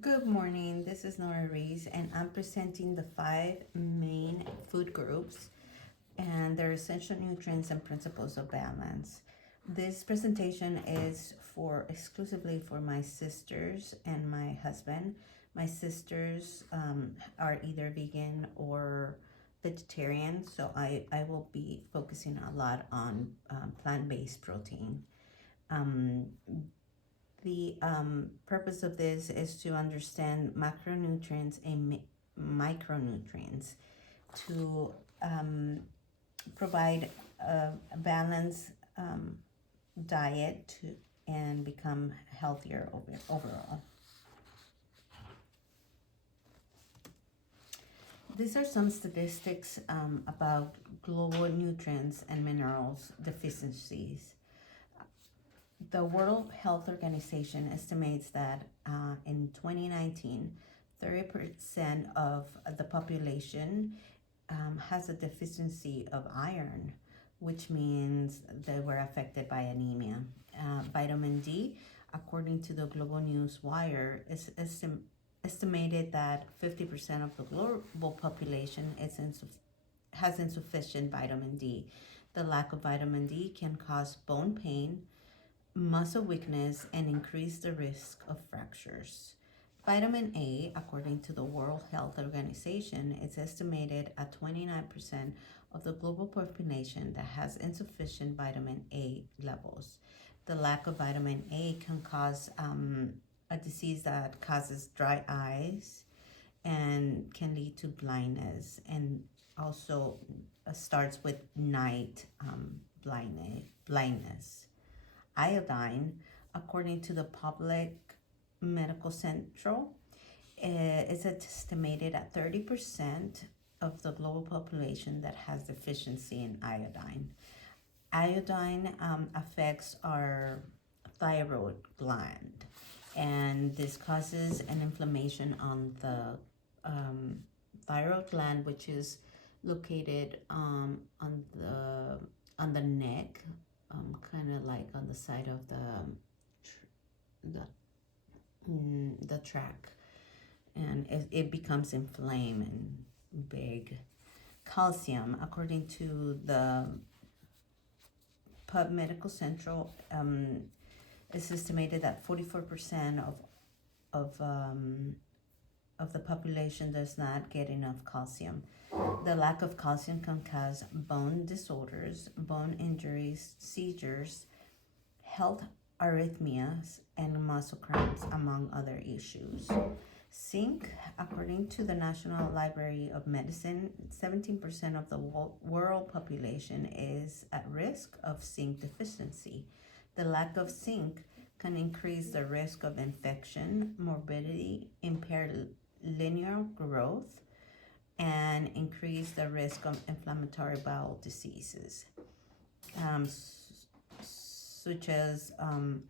Good morning, this is Nora Reese, and I'm presenting the five main food groups and their essential nutrients and principles of balance. This presentation is for exclusively for my sisters and my husband. My sisters are either vegan or vegetarian, so I will be focusing a lot on plant-based protein. Um, the purpose of this is to understand macronutrients and micronutrients to provide a balanced diet to, and become healthier overall. These are some statistics about global nutrients and minerals deficiencies. The World Health Organization estimates that in 2019, 30% of the population has a deficiency of iron, which means they were affected by anemia. Vitamin D, according to the Global News Wire, is estimated that 50% of the global population has insufficient vitamin D. The lack of vitamin D can cause bone pain, muscle weakness, and increase the risk of fractures. Vitamin A, according to the World Health Organization, is estimated at 29% of the global population that has insufficient vitamin A levels. The lack of vitamin A can cause a disease that causes dry eyes and can lead to blindness, and also starts with night blindness. Iodine, according to the Public Medical Central, is estimated at 30% of the global population that has deficiency in iodine. Iodine affects our thyroid gland, and this causes an inflammation on the thyroid gland, which is located on the neck, kind of like on the side of the track, and it becomes inflamed and big. Calcium, according to the Pub Medical Central, it's estimated that 44% of the population does not get enough calcium. The lack of calcium can cause bone disorders, bone injuries, seizures, health arrhythmias, and muscle cramps, among other issues. Zinc, according to the National Library of Medicine, 17% of the world population is at risk of zinc deficiency. The lack of zinc can increase the risk of infection, morbidity, impaired linear growth, and increase the risk of inflammatory bowel diseases, such as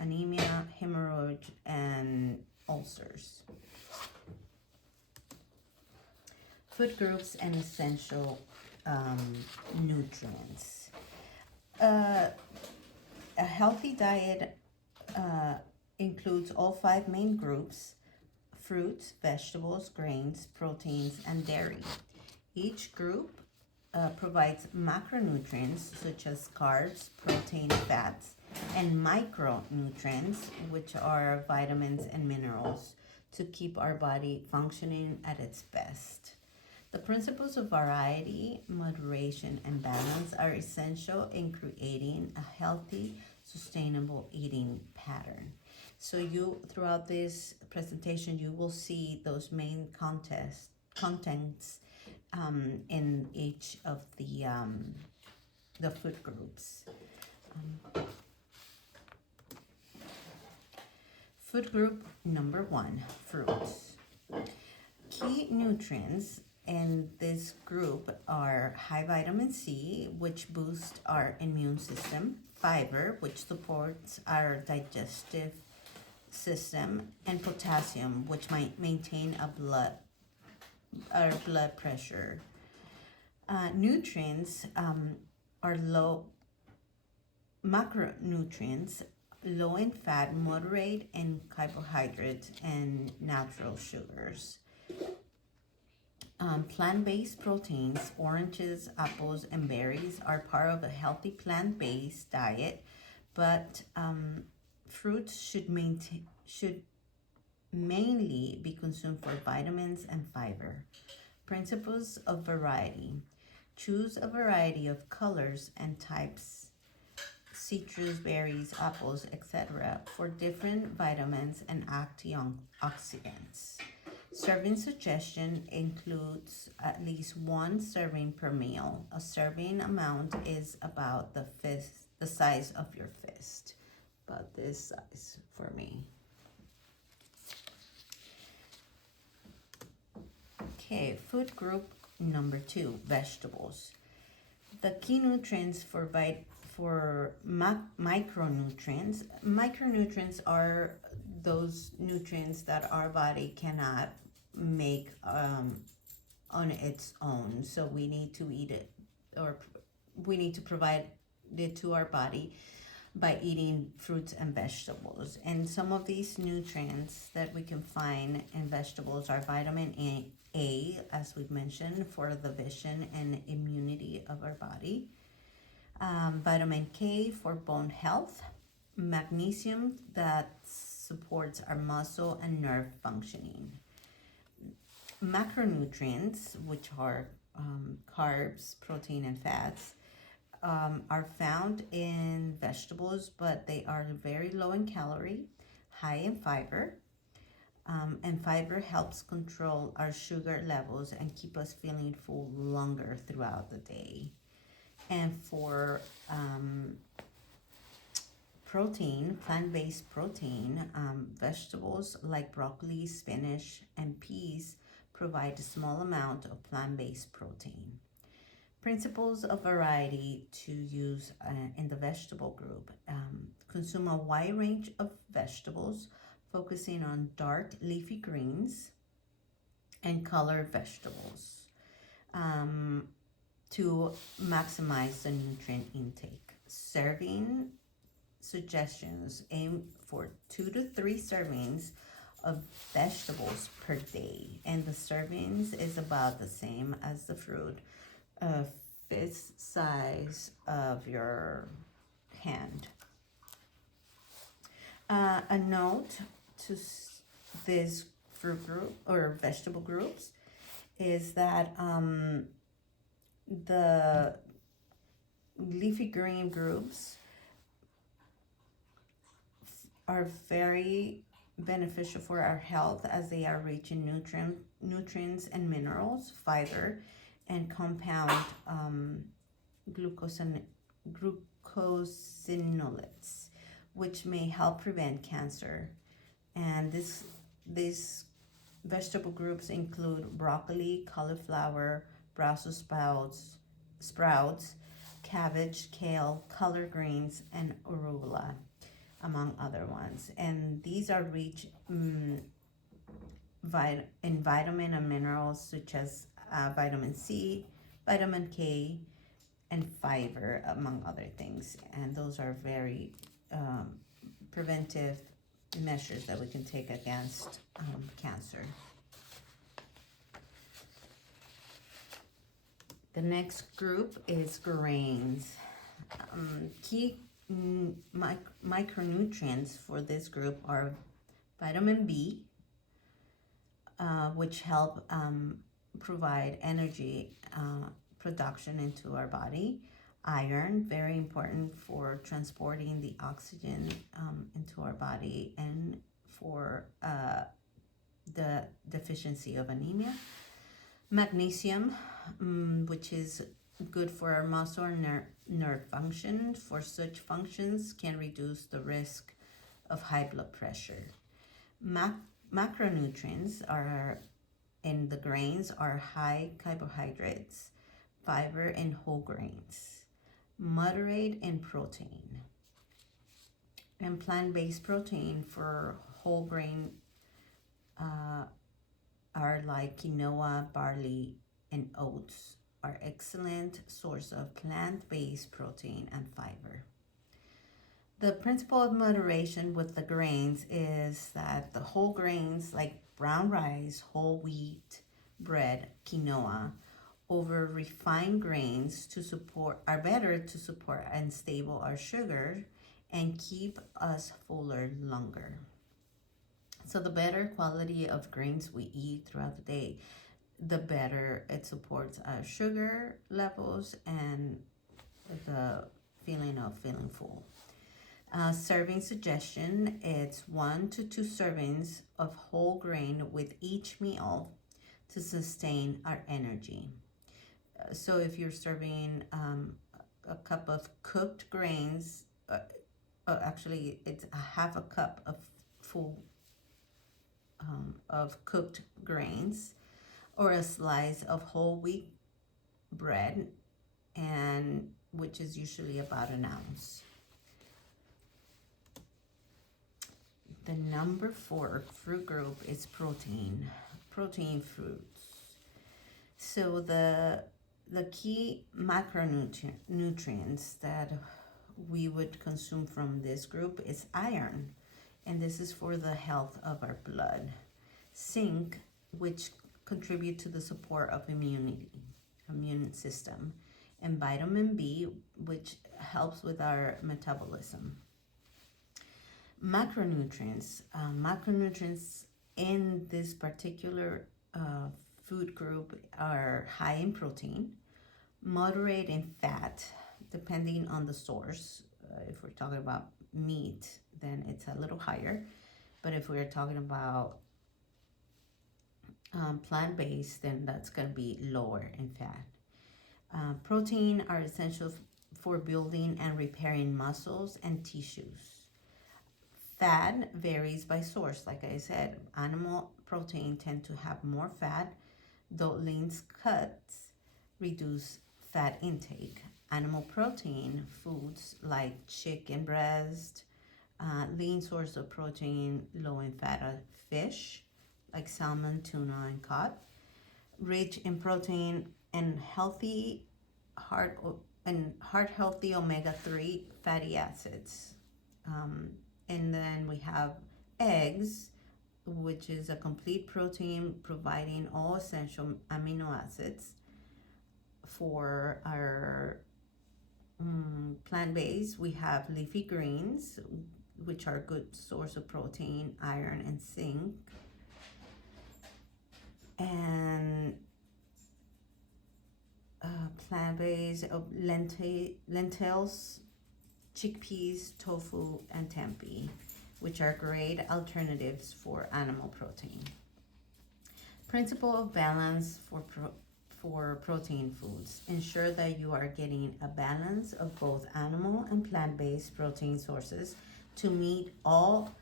anemia, hemorrhage, and ulcers. Food groups and essential nutrients. A healthy diet includes all five main groups: fruits, vegetables, grains, proteins, and dairy. Each group provides macronutrients such as carbs, protein, fats, and micronutrients, which are vitamins and minerals, to keep our body functioning at its best. The principles of variety, moderation, and balance are essential in creating a healthy, sustainable eating pattern. So throughout this presentation, you will see those main contents in each of the food groups. Food group number 1, fruits. Key nutrients in this group are high vitamin C, which boosts our immune system, fiber, which supports our digestive system, and potassium, which might maintain our blood pressure. Nutrients are low. Macronutrients low in fat, moderate in carbohydrates, and natural sugars. Plant-based proteins, oranges, apples, and berries are part of a healthy plant-based diet, but fruits should mainly be consumed for vitamins and fiber. Principles of variety. Choose a variety of colors and types, citrus, berries, apples, etc., for different vitamins and antioxidants. Serving suggestion includes at least one serving per meal. A serving amount is about the size of your fist, about this size for me. Okay, food group number 2, vegetables. The key nutrients for micronutrients. Micronutrients are those nutrients that our body cannot make on its own. So we need to eat it, or we need to provide it to our body by eating fruits and vegetables. And some of these nutrients that we can find in vegetables are vitamin A, as we've mentioned, for the vision and immunity of our body. Vitamin K for bone health. Magnesium that supports our muscle and nerve functioning. Macronutrients, which are carbs, protein, and fats, are found in vegetables, but they are very low in calorie, high in fiber, and fiber helps control our sugar levels and keep us feeling full longer throughout the day. And for protein, plant-based protein, vegetables like broccoli, spinach, and peas provide a small amount of plant-based protein. Principles of variety to use in the vegetable group. Consume a wide range of vegetables, focusing on dark leafy greens and colored vegetables to maximize the nutrient intake. Serving suggestions: aim for 2 to 3 servings of vegetables per day, and the servings is about the same as the fruit, fist size of your hand. A note to this fruit group or vegetable groups is that the leafy green groups are very beneficial for our health, as they are rich in nutrients and minerals, fiber, and compound glucosinolates, which may help prevent cancer. And these vegetable groups include broccoli, cauliflower, Brussels sprouts, cabbage, kale, collard greens, and arugula, among other ones. And these are rich in vitamin and minerals such as vitamin C, vitamin K, and fiber, among other things. And those are very preventive measures that we can take against cancer. The next group is grains. Key micronutrients for this group are vitamin B, which help provide energy production into our body. Iron, very important for transporting the oxygen into our body and for the deficiency of anemia. Magnesium, which is good for our muscle and nerve function. For such functions can reduce the risk of high blood pressure. Macronutrients are in the grains are high carbohydrates, fiber, and whole grains, moderate in protein. And plant-based protein for whole grain are like quinoa, barley, and oats are excellent source of plant-based protein and fiber. The principle of moderation with the grains is that the whole grains like brown rice, whole wheat, bread, quinoa, over refined grains to support are better to support and stable our sugar and keep us fuller longer. So the better quality of grains we eat throughout the day, the better it supports our sugar levels and the feeling of feeling full. Serving suggestion, it's 1 to 2 servings of whole grain with each meal to sustain our energy. So if you're serving a cup of cooked grains, actually it's a half a cup of full of cooked grains, or a slice of whole wheat bread, and which is usually about an ounce. The number 4 fruit group is protein fruits. So the key macronutrients that we would consume from this group is iron, and this is for the health of our blood. Zinc, which contribute to the support of immune system, and vitamin B, which helps with our metabolism. Macronutrients in this particular food group are high in protein, moderate in fat, depending on the source. If we're talking about meat, then it's a little higher. But if we're talking about plant-based, then that's going to be lower in fat. Protein are essential for building and repairing muscles and tissues. Fat varies by source. Like I said, animal protein tend to have more fat, though lean cuts reduce fat intake. Animal protein foods like chicken breast, lean source of protein, low in fat fish like salmon, tuna, and cod. Rich in protein and heart healthy omega-3 fatty acids. And then we have eggs, which is a complete protein providing all essential amino acids. For our plant-based, we have leafy greens, which are a good source of protein, iron, and zinc. And plant-based lentils, chickpeas, tofu, and tempeh, which are great alternatives for animal protein. Principle of balance for protein foods. Ensure that you are getting a balance of both animal and plant-based protein sources to meet all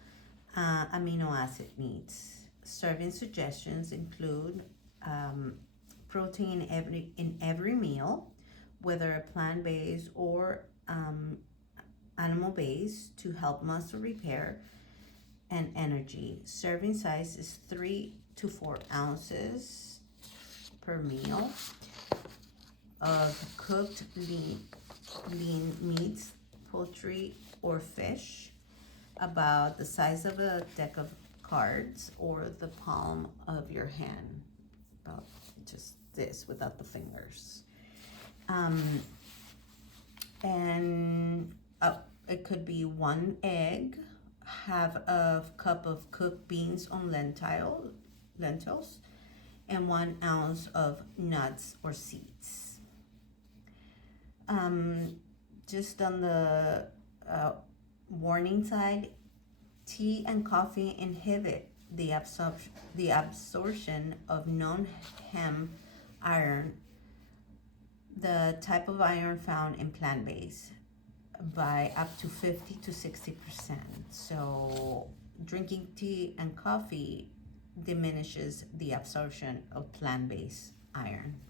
amino acid needs. Serving suggestions include protein in every meal, whether plant-based or animal-based, to help muscle repair and energy. Serving size is 3 to 4 ounces per meal of cooked lean meats, poultry, or fish, about the size of a deck of cards or the palm of your hand, about just this without the fingers. It could be 1 egg, half a cup of cooked beans on lentils, and 1 ounce of nuts or seeds. Just on the warning side, tea and coffee inhibit the absorption of non-heme iron, the type of iron found in plant-based, by up to 50 to 60%. So drinking tea and coffee diminishes the absorption of plant-based iron.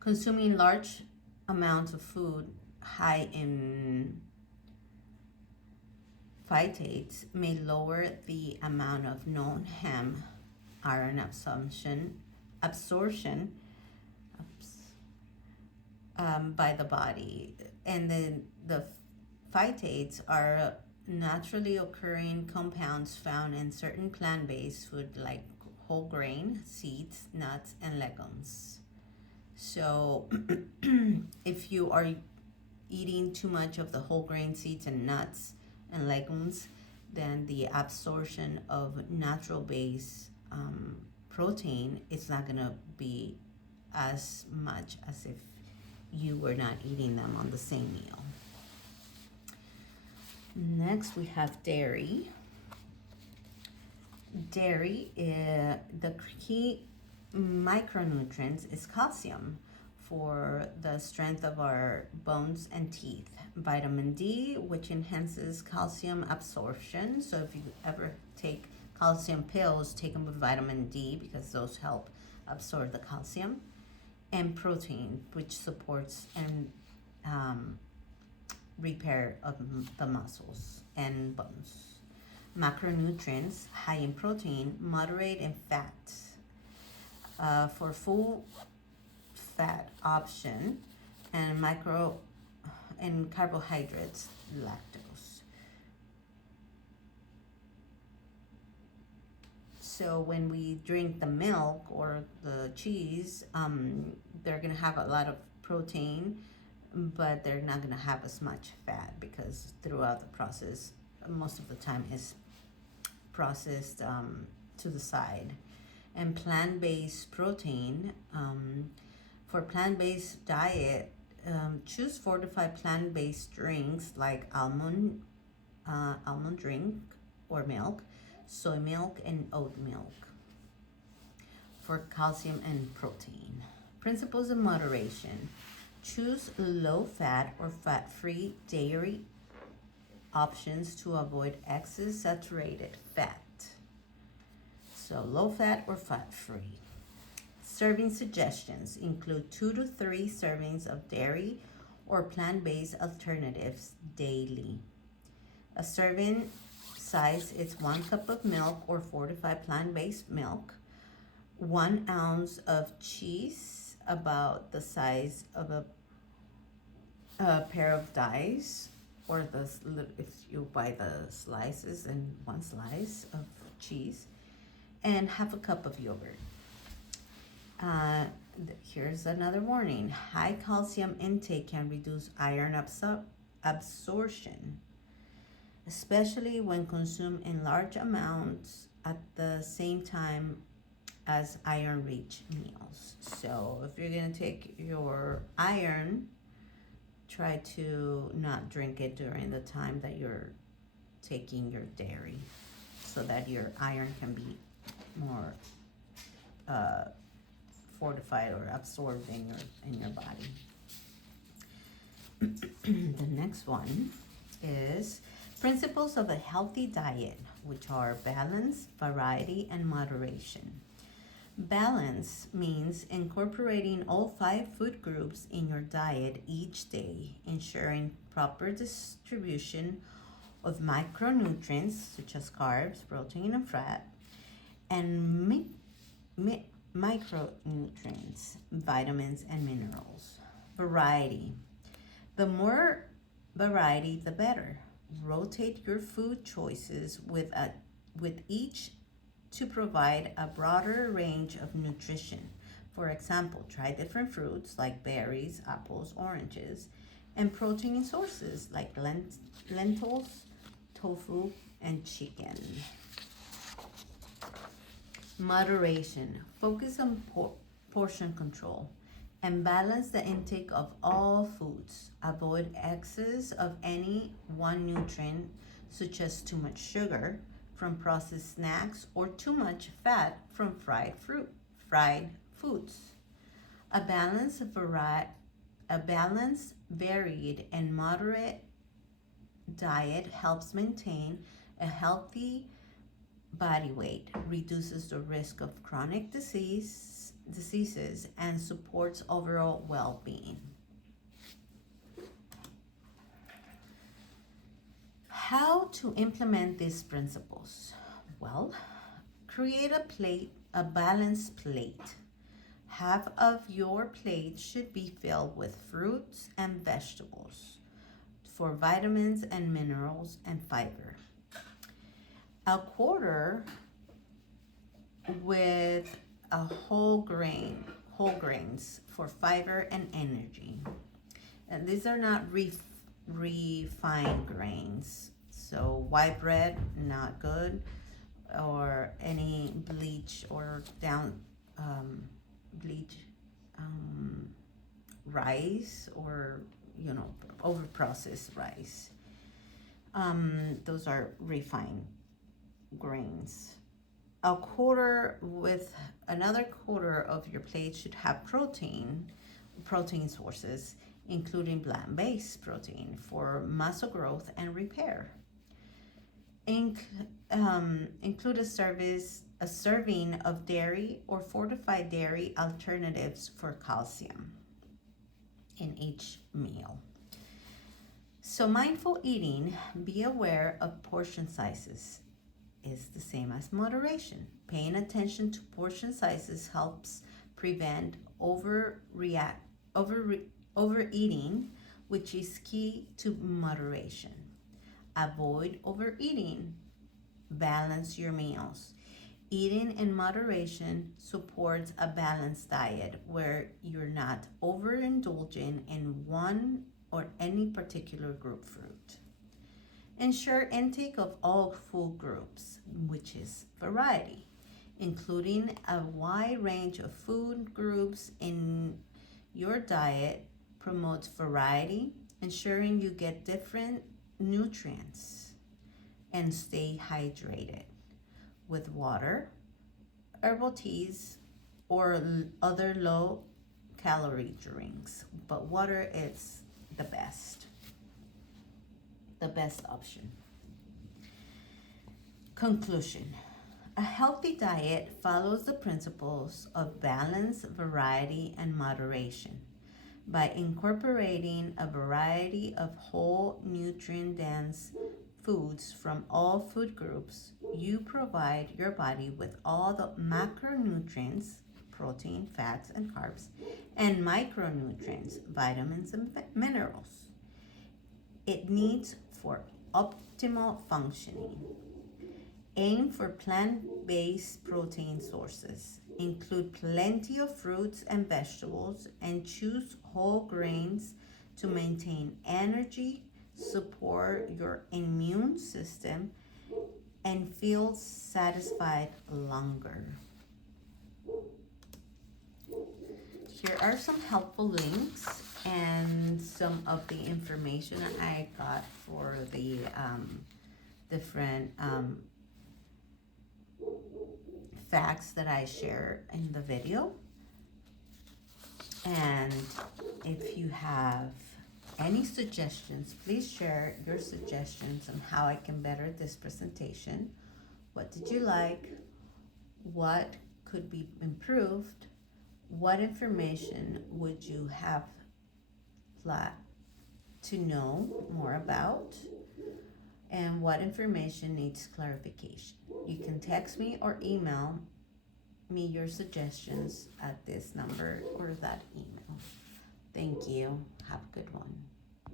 Consuming large amounts of food high in phytates may lower the amount of non-heme iron absorption by the body, and then the phytates are naturally occurring compounds found in certain plant-based food like whole grain, seeds, nuts, and legumes. So if you are eating too much of the whole grain seeds and nuts and legumes, then the absorption of natural base protein is not going to be as much as if you were not eating them on the same meal. Next, we have dairy. Dairy, the key micronutrients is calcium for the strength of our bones and teeth. Vitamin D, which enhances calcium absorption. So if you ever take calcium pills, take them with vitamin D because those help absorb the calcium. And protein, which supports and repair of the muscles and bones. Macronutrients, high in protein, moderate in fat. For full fat option, and micro and carbohydrates, lactose. So when we drink the milk or the cheese, they're gonna have a lot of protein, but they're not gonna have as much fat because throughout the process, most of the time is processed to the side. And plant-based protein, for plant-based diet, choose fortified plant-based drinks like almond drink or milk, soy milk, and oat milk for calcium and protein. Principles of moderation. Choose low-fat or fat-free dairy options to avoid excess saturated fat. So low-fat or fat-free. Serving suggestions include 2 to 3 servings of dairy or plant-based alternatives daily. A serving size is 1 cup of milk or fortified plant-based milk, 1 ounce of cheese, about the size of a pair of dice, or if you buy the slices and 1 slice of cheese, and half a cup of yogurt. Here's another warning. High calcium intake can reduce iron absorption, especially when consumed in large amounts at the same time as iron-rich meals. So if you're gonna take your iron, try to not drink it during the time that you're taking your dairy, so that your iron can be more fortified or absorbed in your body. The next one is principles of a healthy diet, which are balance, variety, and moderation. Balance means incorporating all 5 food groups in your diet each day, ensuring proper distribution of micronutrients such as carbs, protein, and fat, and micronutrients, vitamins, and minerals. Variety. The more variety, the better. Rotate your food choices with each to provide a broader range of nutrition. For example, try different fruits like berries, apples, oranges, and protein sources like lentils, tofu, and chicken. Moderation. Focus on portion control and balance the intake of all foods. Avoid excess of any one nutrient, such as too much sugar from processed snacks or too much fat from fried foods. A balanced, varied, and moderate diet helps maintain a healthy body weight, reduces the risk of chronic diseases, and supports overall well-being. How to implement these principles? Well, create a balanced plate. Half of your plate should be filled with fruits and vegetables. for vitamins and minerals and fiber. A quarter with a whole grains for fiber and energy. And these are not refined grains. So white bread, not good, or any bleach or bleach rice, or over processed rice. Those are refined grains. A quarter with another quarter of your plate should have protein sources, including plant-based protein for muscle growth and repair. Include a serving of dairy or fortified dairy alternatives for calcium in each meal. So mindful eating, be aware of portion sizes, is the same as moderation. Paying attention to portion sizes helps prevent overeating, which is key to moderation. Avoid overeating. Balance your meals. Eating in moderation supports a balanced diet where you're not overindulging in one or any particular group fruit. Ensure intake of all food groups, which is variety, including a wide range of food groups in your diet promotes variety, ensuring you get different nutrients and stay hydrated with water, herbal teas, or other low calorie drinks. But water is the best option. Conclusion. A healthy diet follows the principles of balance, variety, and moderation. By incorporating a variety of whole nutrient-dense foods from all food groups, you provide your body with all the macronutrients, protein, fats, and carbs, and micronutrients, vitamins, and minerals it needs for optimal functioning. Aim for plant-based protein sources. Include plenty of fruits and vegetables, and choose whole grains to maintain energy, support your immune system, and feel satisfied longer. Here are some helpful links and some of the information I got for the different facts that I share in the video. And if you have any suggestions, please share your suggestions on how I can better this presentation. What did you like? What could be improved? What information would you have to know more about? And what information needs clarification? You can text me or email me your suggestions at this number or that email. Thank you. Have a good one.